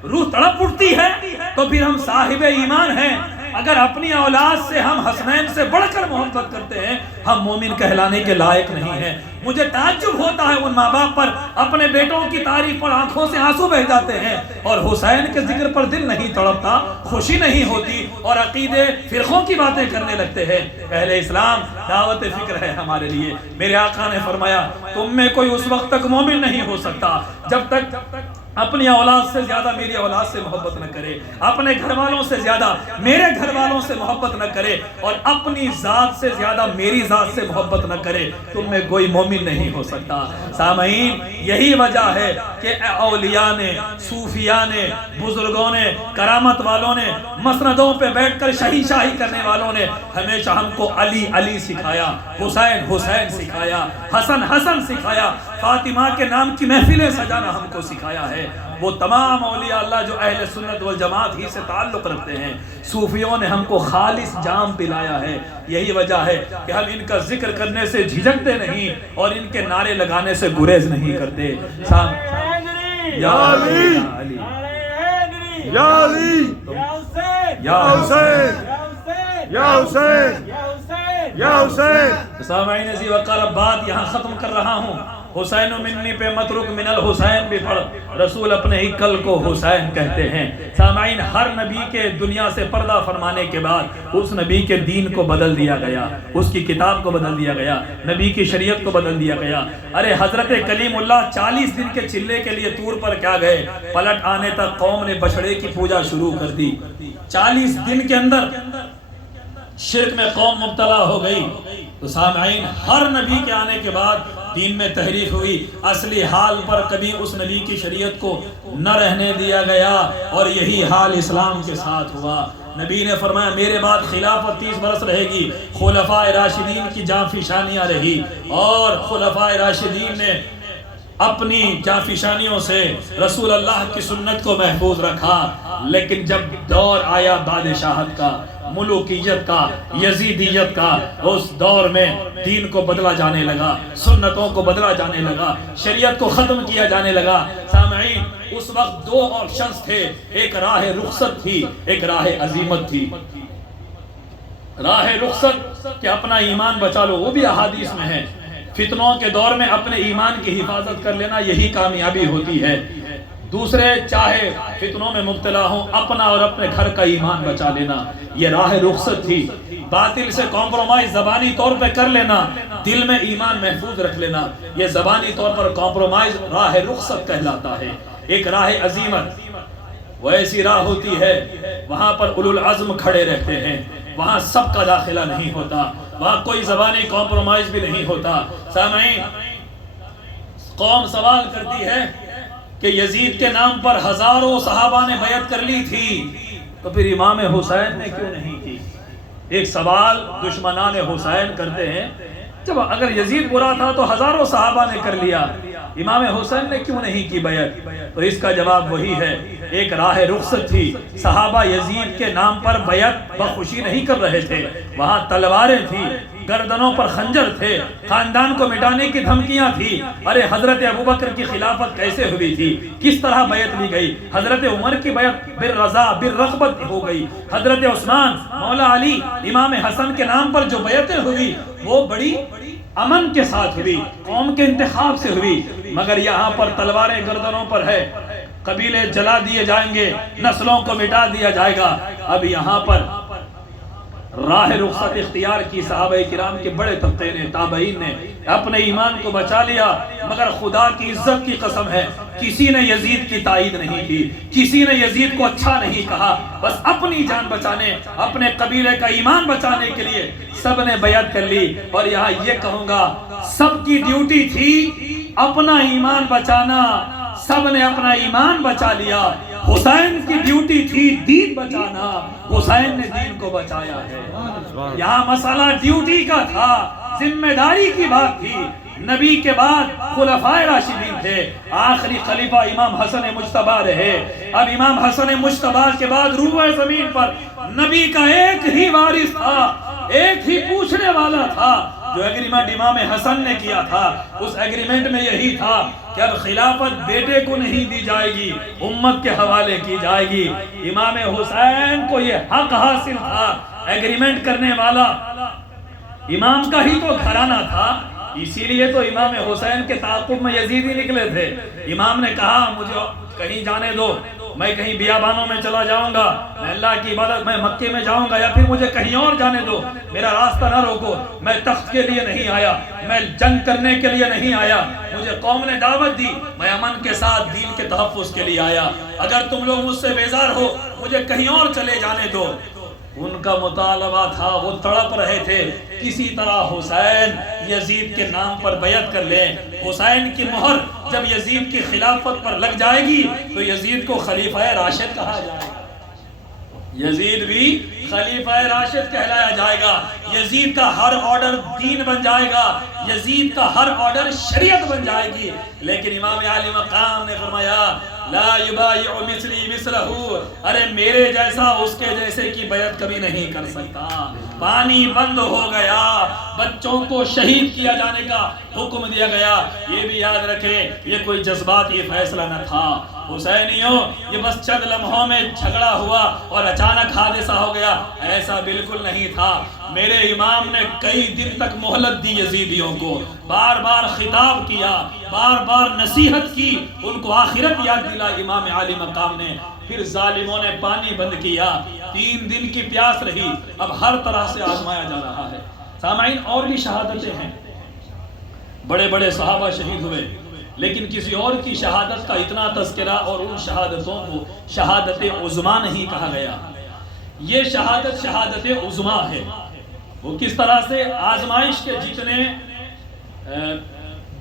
روح تڑپ اٹھتی ہے, تو پھر ہم صاحب ایمان ہیں. اگر اپنی اولاد سے ہم حسنین سے بڑھ کر محبت کرتے ہیں, ہم مومن کہلانے کے لائق نہیں ہیں. مجھے تعجب ہوتا ہے ان ماں باپ پر, اپنے بیٹوں کی تعریف پر آنکھوں سے آنسو بہہ جاتے ہیں اور حسین کے ذکر پر دل نہیں تڑپتا, خوشی نہیں ہوتی, اور عقیدے فرقوں کی باتیں کرنے لگتے ہیں. اہل اسلام دعوت فکر ہے ہمارے لیے. میرے آقا نے فرمایا تم میں کوئی اس وقت تک مومن نہیں ہو سکتا جب تک اپنی اولاد سے زیادہ میری اولاد سے محبت نہ کرے, اپنے گھر والوں سے زیادہ میرے گھر والوں سے محبت نہ کرے, اور اپنی ذات سے زیادہ میری ذات سے محبت نہ کرے. تم میں کوئی مومن نہیں ہو سکتا. سامعین, یہی وجہ ہے کہ اولیاء نے, صوفیاء نے, بزرگوں نے, کرامت والوں نے, مسندوں پہ بیٹھ کر شہی شاہی کرنے والوں نے ہمیشہ ہم کو علی علی سکھایا, حسین حسین سکھایا, حسن حسن سکھایا, فاطمہ کے نام کی محفلیں سجانا ہم کو سکھایا ہے. وہ تمام اولیاء اللہ جو اہل سنت والجماعت ہی سے تعلق رکھتے ہیں, صوفیوں نے ہم کو خالص جام پلایا ہے. یہی وجہ ہے کہ ہم ان کا ذکر کرنے سے جھجکتے نہیں اور ان کے نعرے لگانے سے گریز نہیں کرتے. یا علی یا علی یا حسین یا حسین یا حسین. سامعین ذی وقار بات یہاں ختم کر رہا ہوں. حسین منی پہ متروک من الحسین بھی پڑھ, رسول اپنے ہی کل کو حسین کہتے ہیں. سامعین, ہر نبی کے دنیا سے پردہ فرمانے کے بعد اس نبی کے دین کو بدل دیا گیا, اس کی کتاب کو بدل دیا گیا, نبی کی شریعت کو بدل دیا گیا. ارے حضرت کلیم اللہ 40 دن کے چلے کے لیے طور پر کیا گئے, پلٹ آنے تک قوم نے بچڑے کی پوجا شروع کر دی. 40 دن کے اندر شرک میں قوم مبتلا ہو گئی. تو سامعین, ہر نبی کے آنے کے بعد دین میں تحریف ہوئی. اصلی حال پر کبھی اس نبی کی شریعت کو نہ رہنے دیا گیا, اور یہی حال اسلام کے ساتھ ہوا. نبی نے فرمایا میرے بعد خلافت 30 برس رہے گی. خلفاء راشدین کی جانفشانیاں رہی, اور خلفاء راشدین نے اپنی جانفشانیوں سے رسول اللہ کی سنت کو محفوظ رکھا. لیکن جب دور آیا بادشاہت کا, ملوکیت کا, یزیدیت کا, اس دور میں دین کو بدلا جانے لگا, سنتوں کو بدلا جانے لگا, شریعت کو ختم کیا جانے لگا. سامعین, اس وقت 2 آپشنز تھے, ایک راہ رخصت تھی, ایک راہ عزیمت تھی. راہ رخصت کہ اپنا ایمان بچا لو, وہ بھی احادیث میں ہے. فتنوں کے دور میں اپنے ایمان کی حفاظت کر لینا, یہی کامیابی ہوتی ہے. دوسرے, چاہے فتنوں میں مبتلا ہوں, اپنا اور اپنے گھر کا ایمان بچا لینا, یہ راہ رخصت تھی. باطل سے کمپرومائز زبانی طور پہ کر لینا, دل میں ایمان محفوظ رکھ لینا, یہ زبانی طور پر کمپرومائز راہ رخصت کہلاتا ہے. ایک راہ عزیمت وہ ایسی راہ ہوتی ہے وہاں پر اولو العزم کھڑے رہتے ہیں, وہاں سب کا داخلہ نہیں ہوتا, وہاں کوئی زبانی کمپرومائز بھی نہیں ہوتا. سامعین, قوم سوال کرتی ہے کہ یزید کے نام پر ہزاروں صحابہ نے بیعت کر لی تھی, تو پھر امام حسین نے کیوں نہیں کی؟ ایک سوال دشمنان حسین کرتے ہیں, جب اگر یزید برا تھا تو ہزاروں صحابہ نے کر لیا, امام حسین نے کیوں نہیں کی بیعت؟ تو اس کا جواب وہی ہے, ایک راہ رخصت تھی. صحابہ یزید کے نام پر بیعت بخوشی نہیں کر رہے تھے, وہاں تلواریں تھیں, گردنوں پر خنجر تھے, خاندان کو مٹانے کی دھمکیاں تھی. ارے حضرت ابوبکر کی خلافت کیسے ہوئی تھی, کس طرح بیعت لی گئی؟ حضرت عمر کی بیعت بالرضا بالرغبت ہو گئی. حضرت عثمان, مولا علی, امام حسن کے نام پر جو بیعتیں ہوئی وہ بڑی امن کے ساتھ ہوئی, قوم کے انتخاب سے ہوئی. مگر یہاں پر تلواریں گردنوں پر ہے, قبیلے جلا دیے جائیں گے, نسلوں کو مٹا دیا جائے گا. اب یہاں پر راہ رخصت اختیار کی صحابہ کرام کے بڑے طبقے نے, تابعین نے اپنے ایمان کو بچا لیا. مگر خدا کی عزت کی قسم ہے, کسی نے یزید کی تائید نہیں کی, کسی نے یزید کو اچھا نہیں کہا. بس اپنی جان بچانے, اپنے قبیلے کا ایمان بچانے کے لیے سب نے بیعت کر لی. اور یہاں یہ کہوں گا, سب کی ڈیوٹی تھی اپنا ایمان بچانا, سب نے اپنا ایمان بچا لیا. حسین کی ڈیوٹی تھی دین بچانا, حسین نے دین کو بچایا ہے. یہاں مسئلہ ڈیوٹی کا تھا, ذمہ داری کی بات تھی. نبی کے بعد خلفاء راشدین تھے, آخری خلیفہ امام حسن مجتبی رہے. اب امام حسن مجتبی کے بعد روح زمین پر نبی کا ایک ہی وارث تھا, ایک ہی پوچھنے والا تھا, جو ایگریمنٹ امام حسن نے کیا تھا، اس ایگریمنٹ میں یہی تھا کہ اب خلافت بیٹے کو نہیں دی جائے گی، امت کے حوالے کی جائے گی۔ امام حسین کو یہ حق حاصل تھا، ایگریمنٹ کرنے والا امام کا ہی تو گھرانہ تھا، اسی لیے تو امام حسین کے تعاقب میں یزیدی نکلے تھے۔ امام نے کہا مجھے کہیں جانے دو، میں کہیں بیابانوں میں چلا جاؤں گا، میں اللہ کی عبادت میں مکے میں جاؤں گا، یا پھر مجھے کہیں اور جانے دو، میرا راستہ نہ روکو، میں تخت کے لیے نہیں آیا، میں جنگ کرنے کے لیے نہیں آیا، مجھے قوم نے دعوت دی، میں امن کے ساتھ دین کے تحفظ کے لیے آیا، اگر تم لوگ مجھ سے بیزار ہو مجھے کہیں اور چلے جانے دو۔ ان کا مطالبہ تھا، وہ تڑپ رہے تھے کسی طرح حسین یزید کے نام پر بیعت کر لیں۔ حسین کی مہر جب یزید کی خلافت پر لگ جائے گی تو یزید کو خلیفہ راشد کہا جائے گا، یزید بھی خلیفہ راشد کہلایا جائے گا، یزید کا ہر آرڈر دین بن جائے گا، یزید کا ہر آرڈر شریعت بن جائے گی۔ لیکن امام عالی مقام نے فرمایا لا یبایع مثلی مثلہ، ارے میرے جیسا اس کے جیسے کی بیعت کبھی نہیں کر سکتا۔ پانی بند ہو گیا، بچوں کو شہید کیا جانے کا حکم دیا گیا۔ یہ بھی یاد رکھیں یہ کوئی جذباتی فیصلہ نہ تھا، حسینیوں یہ بس چند لمحوں میں جھگڑا ہوا اور اچانک حادثہ ہو گیا، ایسا بالکل نہیں تھا۔ میرے امام نے کئی دن تک مہلت دی یزیدیوں کو، بار بار خطاب کیا، بار بار نصیحت کی، ان کو آخرت یاد دلا امام عالی مقام نے۔ پھر ظالموں نے پانی بند کیا، 3 دن کی پیاس رہی، اب ہر طرح سے آزمایا جا رہا ہے۔ سامعین اور بھی شہادتیں ہیں، بڑے بڑے صحابہ شہید ہوئے، لیکن کسی اور کی شہادت کا اتنا تذکرہ اور ان شہادتوں کو شہادت عظمیٰ نہیں کہا گیا۔ یہ شہادت شہادت عظمیٰ ہے۔ وہ کس طرح سے؟ آزمائش کے جتنے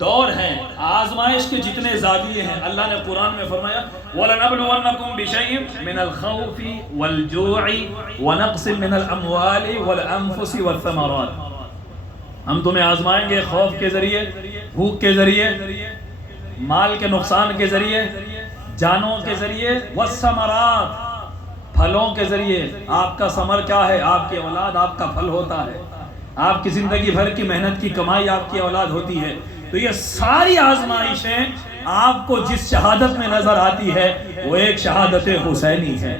دور ہیں، آزمائش کے جتنے زاویے ہیں، اللہ نے قرآن میں فرمایا وَلَنَبْلُوَنَّكُمْ بِشَيْءٍ مِّنَ الْخَوْفِ وَالْجُوعِ وَنَقْصٍ مِّنَ الْأَمْوَالِ وَالْأَنفُسِ وَالثَّمَرَاتِ، ہم تمہیں آزمائیں گے خوف کے ذریعے، بھوک کے ذریعے، مال کے نقصان کے ذریعے، جانوں کے ذریعے، والثمرات، پھلوں کے ذریعے۔ آپ کا ثمر کیا ہے؟ آپ کی اولاد آپ کا پھل ہوتا ہے، آپ کی زندگی بھر کی محنت کی کمائی آپ کی اولاد ہوتی ہے۔ تو یہ ساری آزمائشیں آپ کو جس شہادت میں نظر آتی ہے وہ ایک شہادت حسینی ہے۔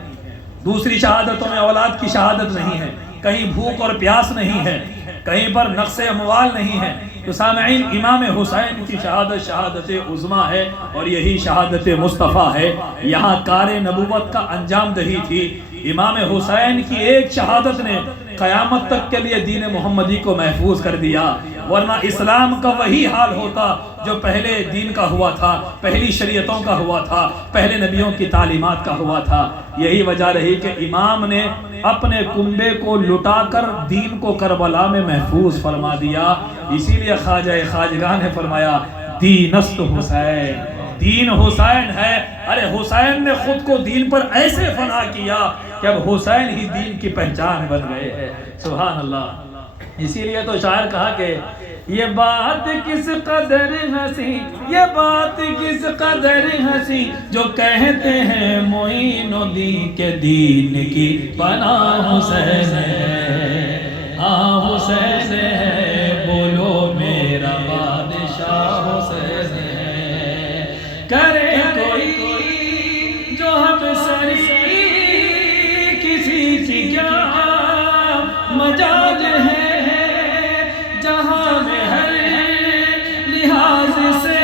دوسری شہادتوں میں اولاد کی شہادت نہیں ہے، کہیں بھوک اور پیاس نہیں ہے، کہیں پر نقص اموال نہیں ہے۔ تو سامعین امام حسین کی شہادت شہادت عظمیٰ ہے، اور یہی شہادت مصطفیٰ ہے۔ یہاں کار نبوت کا انجام دہی تھی۔ امام حسین کی ایک شہادت نے قیامت تک کے لیے دین محمدی کو محفوظ کر دیا، ورنہ اسلام کا وہی حال ہوتا جو پہلے دین کا ہوا تھا، پہلی شریعتوں کا ہوا تھا، پہلے نبیوں کی تعلیمات کا ہوا تھا۔ یہی وجہ رہی کہ امام نے اپنے کنبے کو لٹا کر دین کو کربلا میں محفوظ فرما دیا۔ اسی لیے خواجہ خواجگاہ نے فرمایا دینست حسین، دین حسین ہے۔ ارے حسین نے خود کو دین پر ایسے فنا کیا کہ اب حسین ہی دین کی پہچان بن گئے ہیں۔ سبحان اللہ۔ اسی لیے تو شاعر کہا کہ یہ بات کس قدر ہنسی، یہ بات کس قدر ہنسی، جو کہتے ہیں معین الدین کے دین کی پناہ حسین ہے، ہاں حسین ہے، بولو میرا بادشاہ حسین ہے۔ کرے کوئی جو ہم سری کسی کی کیا مجال ہے، جہاں میں ہر لحاظ سے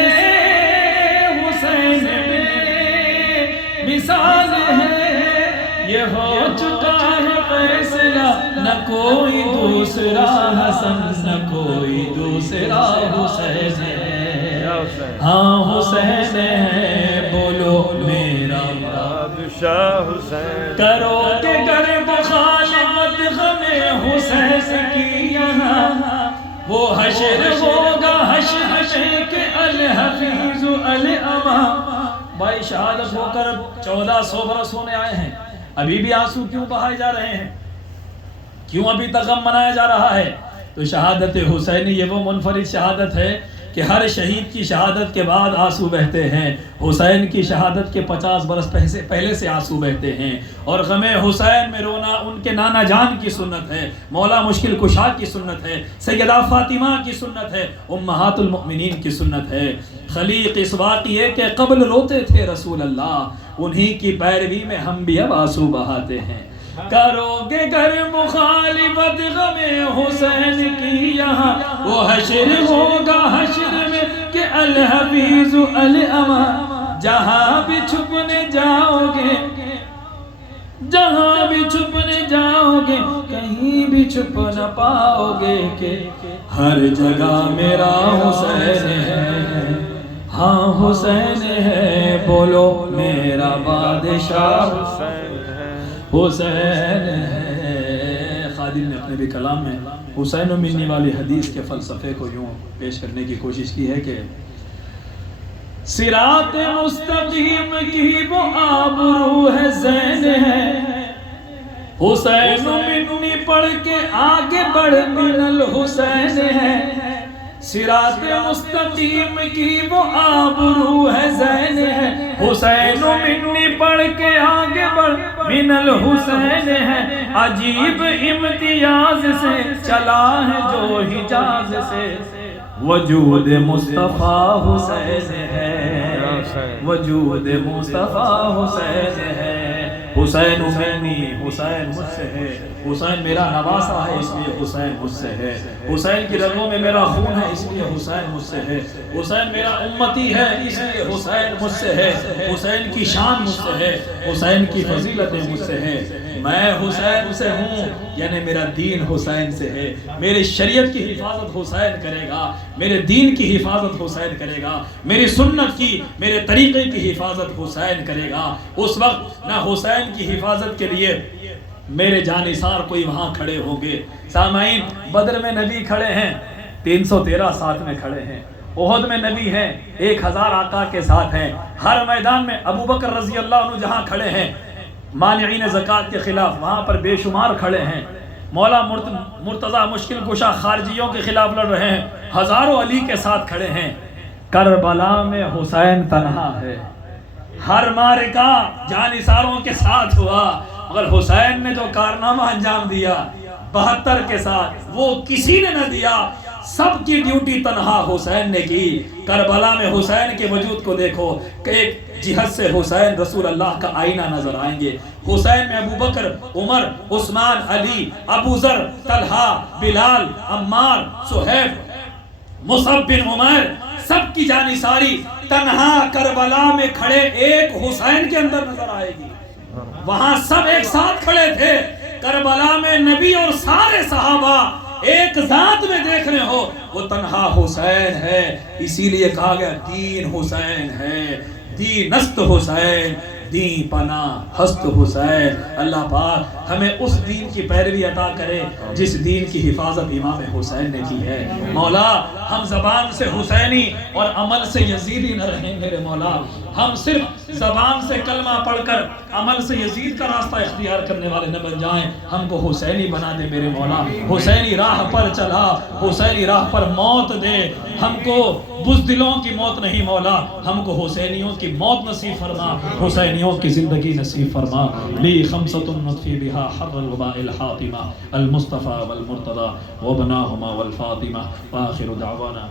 حسین میں مثال ہے۔ یہ ہو چکا ہے فیصلہ، نہ کوئی دوسرا حسن، نہ کوئی دوسرا حسین ہے، ہاں حسین ہے، بولو میرا بادشاہ حسین۔ کرو کہ گرد خالقت غم حسین کی یہاں، وہ حشر ہوگا حشر کے الحفیظ الامان۔ بھائی شہادت ہو کر 1400 برس ہونے آئے ہیں، ابھی بھی آنسو کیوں بہائے جا رہے ہیں؟ کیوں ابھی تک غم منایا جا رہا ہے؟ تو شہادت حسینی یہ وہ منفرد شہادت ہے کہ ہر شہید کی شہادت کے بعد آنسو بہتے ہیں، حسین کی شہادت کے 50 برس پہلے سے آنسو بہتے ہیں، اور غم حسین میں رونا ان کے نانا جان کی سنت ہے، مولا مشکل کشا کی سنت ہے، سیدہ فاطمہ کی سنت ہے، امہات المؤمنین کی سنت ہے۔ خلیق اس واقعے کے قبل روتے تھے رسول اللہ، انہی کی پیروی میں ہم بھی اب آنسو بہاتے ہیں۔ کرو گے گر مخالفت غم حسین کی یہاں، وہ حشر ہوگا حشر میں کہ الحفیظ الامان، جہاں بھی چھپنے جاؤ گے، جہاں بھی چھپنے جاؤ گے، کہیں بھی چھپ نہ پاؤ گے کہ ہر جگہ میرا حسین ہے، ہاں حسین ہے، بولو میرا بادشاہ حسین ہے۔ خادم نے اپنے بھی کلام میں حسین و منی والی حدیث کے فلسفے کو یوں پیش کرنے کی کوشش کی ہے کہ صراط مستقیم کی وہ آبرو ہے زین ہے، حسین و منی پڑھ کے آگے بڑھ من الحسین ہے، صراط مستقیم کی وہ آبرو ہے زین ہے، حسین و منی پڑھ کے آگے بڑھ من الحسین ہے، عجیب امتیاز سے چلا ہے جو حجاز سے، وجود مصطفیٰ حسین ہے، وجود مصطفیٰ حسین ہے، حسین منی حسین مجھ سے ہے، حسین میرا نواسا ہے اس لیے حسین مجھ سے ہے، حسین کی رگوں میں میرا خون ہے اس لیے حسین مجھ سے ہے، حسین میرا امتی ہے اس لیے حسین مجھ سے ہے، حسین کی شان مجھ سے ہے، حسین کی فضیلتیں مجھ سے ہے، میں حسین سے ہوں یعنی میرا دین حسین سے ہے، میری شریعت کی حفاظت حسین کرے گا، میرے دین کی حفاظت حسین کرے گا، میری سنت کی میرے طریقے کی حفاظت حسین کرے گا۔ اس وقت نہ حسین کی حفاظت کے لیے میرے جانثار کوئی وہاں کھڑے ہوں گے۔ سامعین، بدر میں نبی کھڑے ہیں، 313 ساتھ میں کھڑے ہیں، احد میں نبی ہیں، 1000 آقا کے ساتھ ہیں، ہر میدان میں ابو بکر رضی اللہ عنہ جہاں کھڑے ہیں مانعین زکوٰۃ کے خلاف، وہاں پر بے شمار کھڑے ہیں، مولا مرتضیٰ مشکل کشا خارجیوں کے خلاف لڑ رہے ہیں، ہزاروں علی کے ساتھ کھڑے ہیں۔ کربلا میں حسین تنہا ہے، ہر معرکہ جانثاروں کے ساتھ ہوا، مگر حسین نے جو کارنامہ انجام دیا 72 کے ساتھ وہ کسی نے نہ دیا، سب کی ڈیوٹی تنہا حسین نے کی۔ کربلا میں حسین کے وجود کو دیکھو کہ ایک جہت سے حسین رسول اللہ کا آئینہ نظر آئیں گے، حسین میں ابو بکر، عمر، عثمان، علی، ابو ذر، طلحہ، بلال، عمار، صہیب، مصعب بن عمیر، سب کی جانثاری تنہا کربلا میں کھڑے ایک حسین کے اندر نظر آئے گی۔ وہاں سب ایک ساتھ کھڑے تھے، کربلا میں نبی اور سارے صحابہ ایک ذات میں دیکھ رہے ہو، وہ تنہا حسین ہے، اسی لیے کہا گیا دین حسین ہے، دین است حسین، دین پناہ ہست حسین۔ اللہ پاک ہمیں اس دین کی پیروی عطا کرے جس دین کی حفاظت امام حسین نے کی ہے۔ مولا ہم زبان سے حسینی اور عمل سے یزیدی نہ رہیں میرے مولا، ہم صرف زبان سے کلمہ پڑھ کر عمل سے یزید کا راستہ اختیار کرنے والے نہ بن جائیں، ہم کو حسینی بنا دے میرے مولا، حسینی راہ پر چلا، حسینی راہ پر موت دے، ہم کو بزدلوں کی موت نہیں مولا، ہم کو حسینیوں کی موت نصیب فرما، حسینیوں کی زندگی نصیب فرما۔ لی خمسۃ نطفی بہا حر الوباء الحاطمہ، المصطفیٰ والمرتضیٰ وابناہما والفاطمہ، وآخر دعوانا